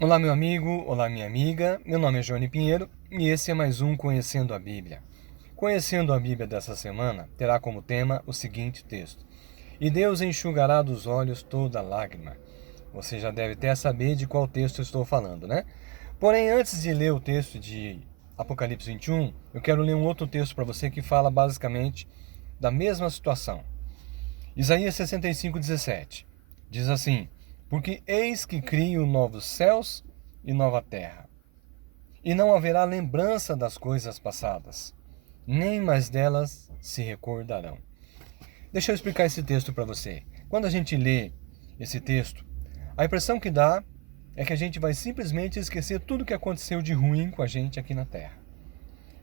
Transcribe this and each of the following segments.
Olá, meu amigo, olá, minha amiga. Meu nome é Johnny Pinheiro e esse é mais um Conhecendo a Bíblia. Conhecendo a Bíblia dessa semana terá como tema o seguinte texto: E Deus enxugará dos olhos toda lágrima. Você já deve até saber de qual texto eu estou falando, né? Porém, antes de ler o texto de Apocalipse 21, eu quero ler um outro texto para você que fala basicamente da mesma situação. Isaías 65:17 diz assim: Porque eis que crio novos céus e nova terra, e não haverá lembrança das coisas passadas, nem mais delas se recordarão. Deixa eu explicar esse texto para você. Quando a gente lê esse texto, a impressão que dá é que a gente vai simplesmente esquecer tudo que aconteceu de ruim com a gente aqui na Terra.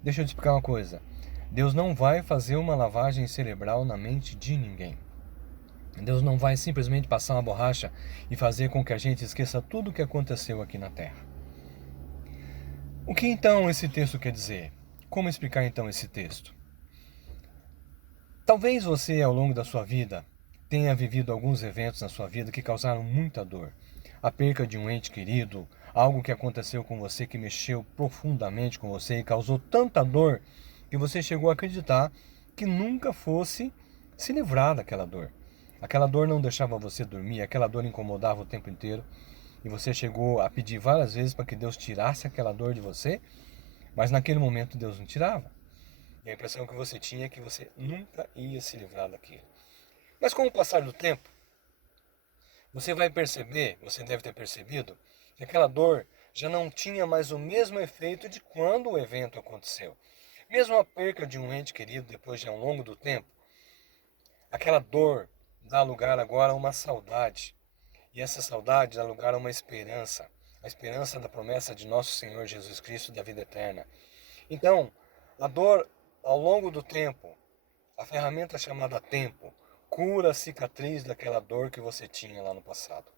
Deixa eu te explicar uma coisa. Deus não vai fazer uma lavagem cerebral na mente de ninguém. Deus não vai simplesmente passar uma borracha e fazer com que a gente esqueça tudo o que aconteceu aqui na Terra. O que então esse texto quer dizer? Como explicar então esse texto? Talvez você, ao longo da sua vida, tenha vivido alguns eventos na sua vida que causaram muita dor. A perca de um ente querido, algo que aconteceu com você que mexeu profundamente com você e causou tanta dor que você chegou a acreditar que nunca fosse se livrar daquela dor. Aquela dor não deixava você dormir, aquela dor incomodava o tempo inteiro e você chegou a pedir várias vezes para que Deus tirasse aquela dor de você, mas naquele momento Deus não tirava. E a impressão que você tinha é que você nunca ia se livrar daquilo. Mas com o passar do tempo, você vai perceber, você deve ter percebido, que aquela dor já não tinha mais o mesmo efeito de quando o evento aconteceu. Mesmo a perca de um ente querido depois de um longo do tempo, aquela dor dá lugar agora a uma saudade. E essa saudade dá lugar a uma esperança. A esperança da promessa de nosso Senhor Jesus Cristo da vida eterna. Então, a dor ao longo do tempo, a ferramenta chamada tempo, cura a cicatriz daquela dor que você tinha lá no passado.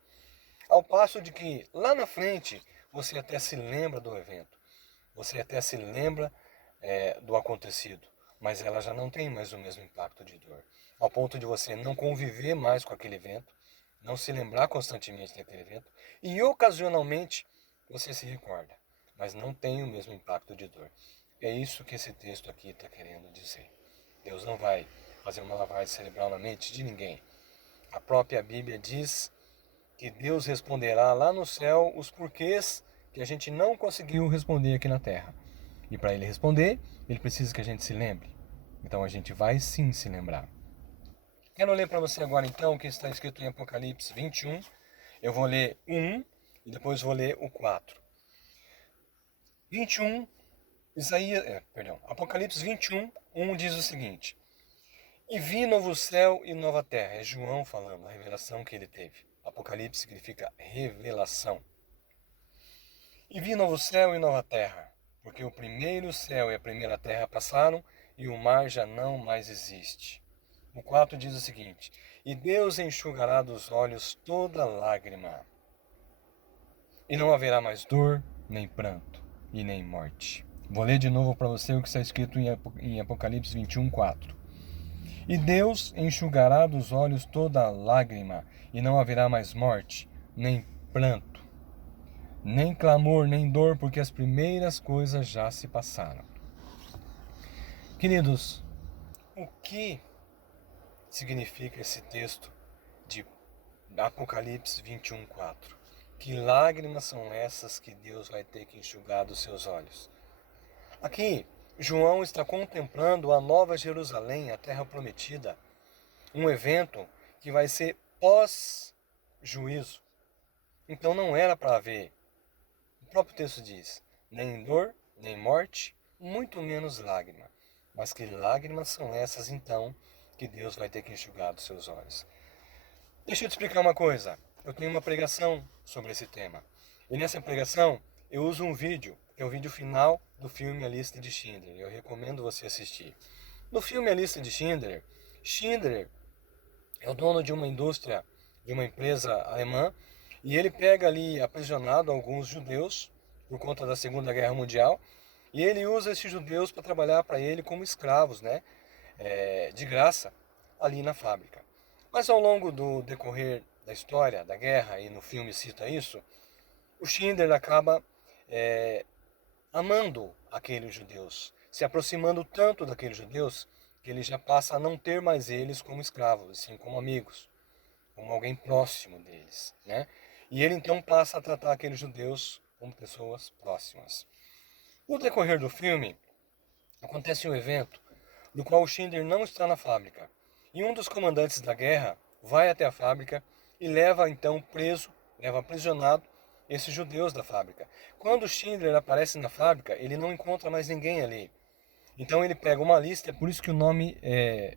Ao passo de que lá na frente você até se lembra do evento, você até se lembra do acontecido, mas ela já não tem mais o mesmo impacto de dor. Ao ponto de você não conviver mais com aquele evento, não se lembrar constantemente daquele evento e ocasionalmente você se recorda, mas não tem o mesmo impacto de dor. É isso que esse texto aqui está querendo dizer. Deus não vai fazer uma lavagem cerebral na mente de ninguém. A própria Bíblia diz que Deus responderá lá no céu os porquês que a gente não conseguiu responder aqui na terra. E para ele responder, ele precisa que a gente se lembre. Então a gente vai sim se lembrar. Quero ler para você agora então o que está escrito em Apocalipse 21. Eu vou ler o 1 e depois vou ler o 4. 21, Apocalipse 21, 1 diz o seguinte: E vi novo céu e nova terra. É João falando, a revelação que ele teve. Apocalipse significa revelação. E vi novo céu e nova terra, porque o primeiro céu e a primeira terra passaram e o mar já não mais existe. O 4 diz o seguinte: E Deus enxugará dos olhos toda lágrima, e não haverá mais dor, nem pranto, e nem morte. Vou ler de novo para você o que está escrito em Apocalipse 21, 4. E Deus enxugará dos olhos toda lágrima, e não haverá mais morte, nem pranto, nem clamor, nem dor, porque as primeiras coisas já se passaram. Queridos, o que significa esse texto de Apocalipse 21, 4? Que lágrimas são essas que Deus vai ter que enxugar dos seus olhos? Aqui, João está contemplando a Nova Jerusalém, a Terra Prometida, um evento que vai ser pós-juízo. Então não era para haver, o próprio texto diz, nem dor, nem morte, muito menos lágrima. Mas que lágrimas são essas então que Deus vai ter que enxugar dos seus olhos? Deixa eu te explicar uma coisa. Eu tenho uma pregação sobre esse tema. E nessa pregação eu uso um vídeo, que é o vídeo final do filme A Lista de Schindler. Eu recomendo você assistir. No filme A Lista de Schindler, Schindler é o dono de uma indústria, de uma empresa alemã, e ele pega ali aprisionado alguns judeus por conta da Segunda Guerra Mundial, e ele usa esses judeus para trabalhar para ele como escravos, né? De graça, ali na fábrica. Mas ao longo do decorrer da história, da guerra, e no filme cita isso, o Schindler acaba amando aqueles judeus, se aproximando tanto daqueles judeus que ele já passa a não ter mais eles como escravos, assim como amigos, como alguém próximo deles, né? E ele então passa a tratar aqueles judeus como pessoas próximas. No decorrer do filme, acontece um evento no qual o Schindler não está na fábrica. E um dos comandantes da guerra vai até a fábrica e leva então preso, leva aprisionado esses judeus da fábrica. Quando o Schindler aparece na fábrica, ele não encontra mais ninguém ali. Então ele pega uma lista, é por isso que o nome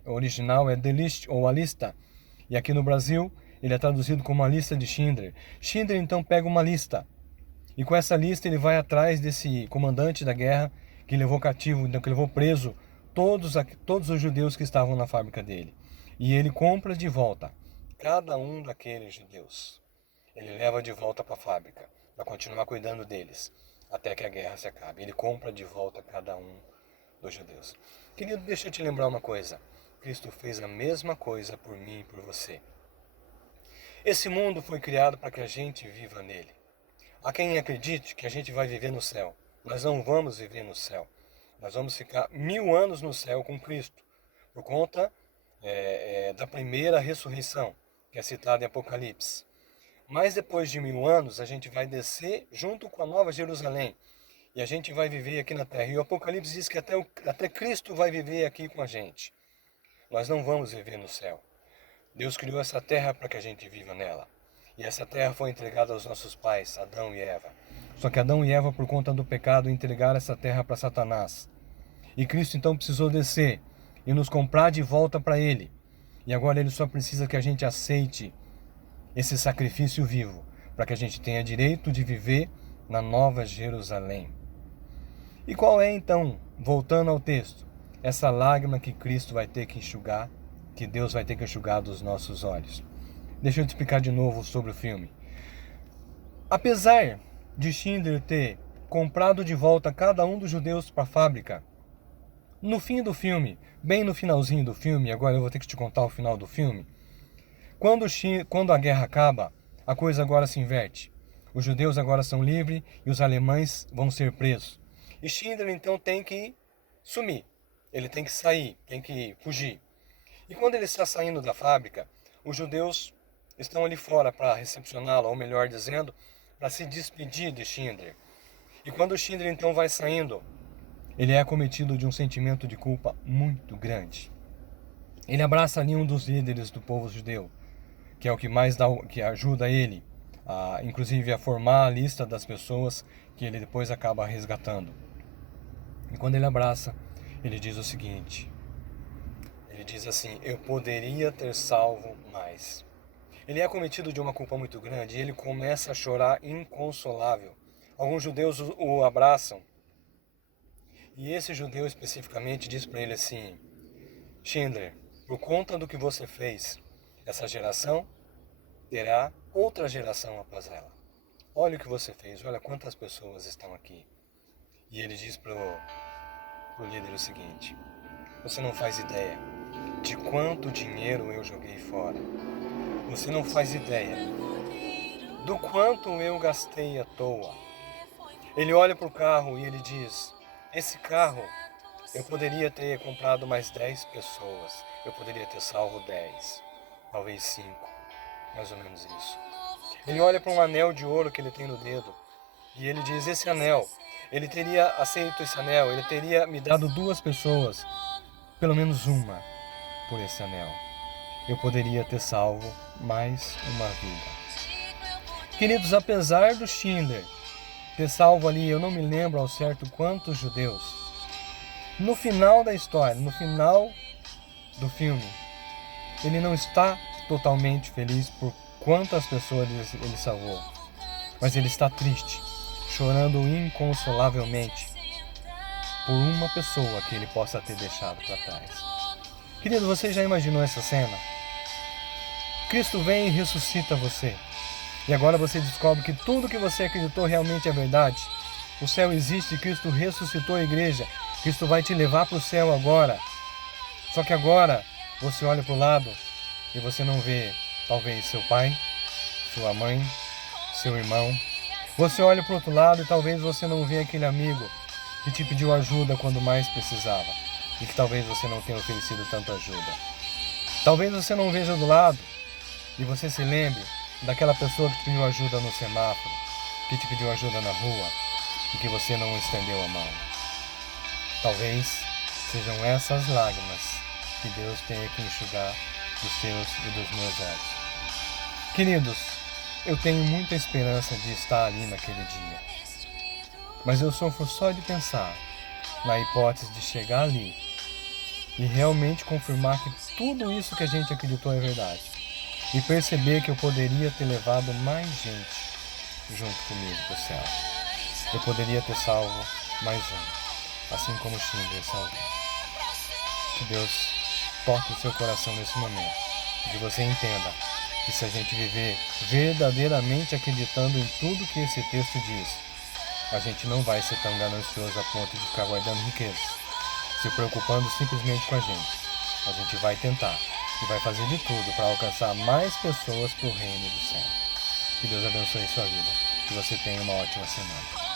original é The List ou A Lista. E aqui no Brasil ele é traduzido como A Lista de Schindler. Schindler então pega uma lista. E com essa lista ele vai atrás desse comandante da guerra que levou cativo, então, que levou preso todos os judeus que estavam na fábrica dele. E ele compra de volta cada um daqueles judeus. Ele leva de volta para a fábrica para continuar cuidando deles até que a guerra se acabe. Ele compra de volta cada um dos judeus. Querido, deixa eu te lembrar uma coisa. Cristo fez a mesma coisa por mim e por você. Esse mundo foi criado para que a gente viva nele. Há quem acredite que a gente vai viver no céu. Nós não vamos viver no céu. Nós vamos ficar 1000 anos no céu com Cristo, por conta da primeira ressurreição, que é citada em Apocalipse. Mas depois de 1000 anos, a gente vai descer junto com a Nova Jerusalém. E a gente vai viver aqui na terra. E o Apocalipse diz que até Cristo vai viver aqui com a gente. Nós não vamos viver no céu. Deus criou essa terra para que a gente viva nela. E essa terra foi entregada aos nossos pais, Adão e Eva. Só que Adão e Eva, por conta do pecado, entregaram essa terra para Satanás. E Cristo então precisou descer e nos comprar de volta para Ele. E agora Ele só precisa que a gente aceite esse sacrifício vivo, para que a gente tenha direito de viver na Nova Jerusalém. E qual é então, voltando ao texto, essa lágrima que Cristo vai ter que enxugar, que Deus vai ter que enxugar dos nossos olhos? Deixa eu te explicar de novo sobre o filme. Apesar de Schindler ter comprado de volta cada um dos judeus para a fábrica, no fim do filme, bem no finalzinho do filme, agora eu vou ter que te contar o final do filme, quando a guerra acaba, a coisa agora se inverte. Os judeus agora são livres e os alemães vão ser presos. E Schindler então tem que sumir, ele tem que sair, tem que fugir. E quando ele está saindo da fábrica, os judeus estão ali fora para recepcioná-lo, ou melhor dizendo, para se despedir de Schindler. E quando Schindler então vai saindo, ele é acometido de um sentimento de culpa muito grande. Ele abraça ali um dos líderes do povo judeu, que é o que mais que ajuda ele, inclusive a formar a lista das pessoas que ele depois acaba resgatando. E quando ele abraça, ele diz o seguinte, ele diz assim: eu poderia ter salvo mais. Ele é acometido de uma culpa muito grande e ele começa a chorar inconsolável. Alguns judeus o abraçam e esse judeu especificamente diz para ele assim: Schindler, por conta do que você fez, essa geração terá outra geração após ela. Olha o que você fez, olha quantas pessoas estão aqui. E ele diz para o líder o seguinte: você não faz ideia de quanto dinheiro eu joguei fora. Você não faz ideia do quanto eu gastei à toa. Ele olha para o carro e ele diz: esse carro eu poderia ter comprado mais 10 pessoas. Eu poderia ter salvo 10, talvez 5, mais ou menos isso. Ele olha para um anel de ouro que ele tem no dedo e ele diz: esse anel, ele teria aceito esse anel, ele teria me dado 2 pessoas, pelo menos uma, por esse anel. Eu poderia ter salvo mais uma vida. Queridos, apesar do Schindler ter salvo ali, eu não me lembro ao certo quantos judeus, no final da história, no final do filme, ele não está totalmente feliz por quantas pessoas ele salvou, mas ele está triste, chorando inconsolavelmente por uma pessoa que ele possa ter deixado para trás. Querido, você já imaginou essa cena? Cristo vem e ressuscita você. E agora você descobre que tudo que você acreditou realmente é verdade. O céu existe, Cristo ressuscitou a igreja. Cristo vai te levar para o céu agora. Só que agora você olha para o lado e você não vê talvez seu pai, sua mãe, seu irmão. Você olha para o outro lado e talvez você não vê aquele amigo que te pediu ajuda quando mais precisava e que talvez você não tenha oferecido tanta ajuda. Talvez você não veja do lado e você se lembre daquela pessoa que te pediu ajuda no semáforo, que te pediu ajuda na rua e que você não estendeu a mão. Talvez sejam essas lágrimas que Deus tenha que enxugar dos seus e dos meus olhos. Queridos, eu tenho muita esperança de estar ali naquele dia, mas eu sofro só de pensar na hipótese de chegar ali e realmente confirmar que tudo isso que a gente acreditou é verdade e perceber que eu poderia ter levado mais gente junto comigo para o céu. Eu poderia ter salvo mais um, assim como Schindler salvou. Que Deus toque o seu coração nesse momento, que você entenda que se a gente viver verdadeiramente acreditando em tudo que esse texto diz, a gente não vai ser tão ganancioso a ponto de ficar guardando riquezas, se preocupando simplesmente com a gente. A gente vai tentar e vai fazer de tudo para alcançar mais pessoas para o reino do céu. Que Deus abençoe sua vida. Que você tenha uma ótima semana.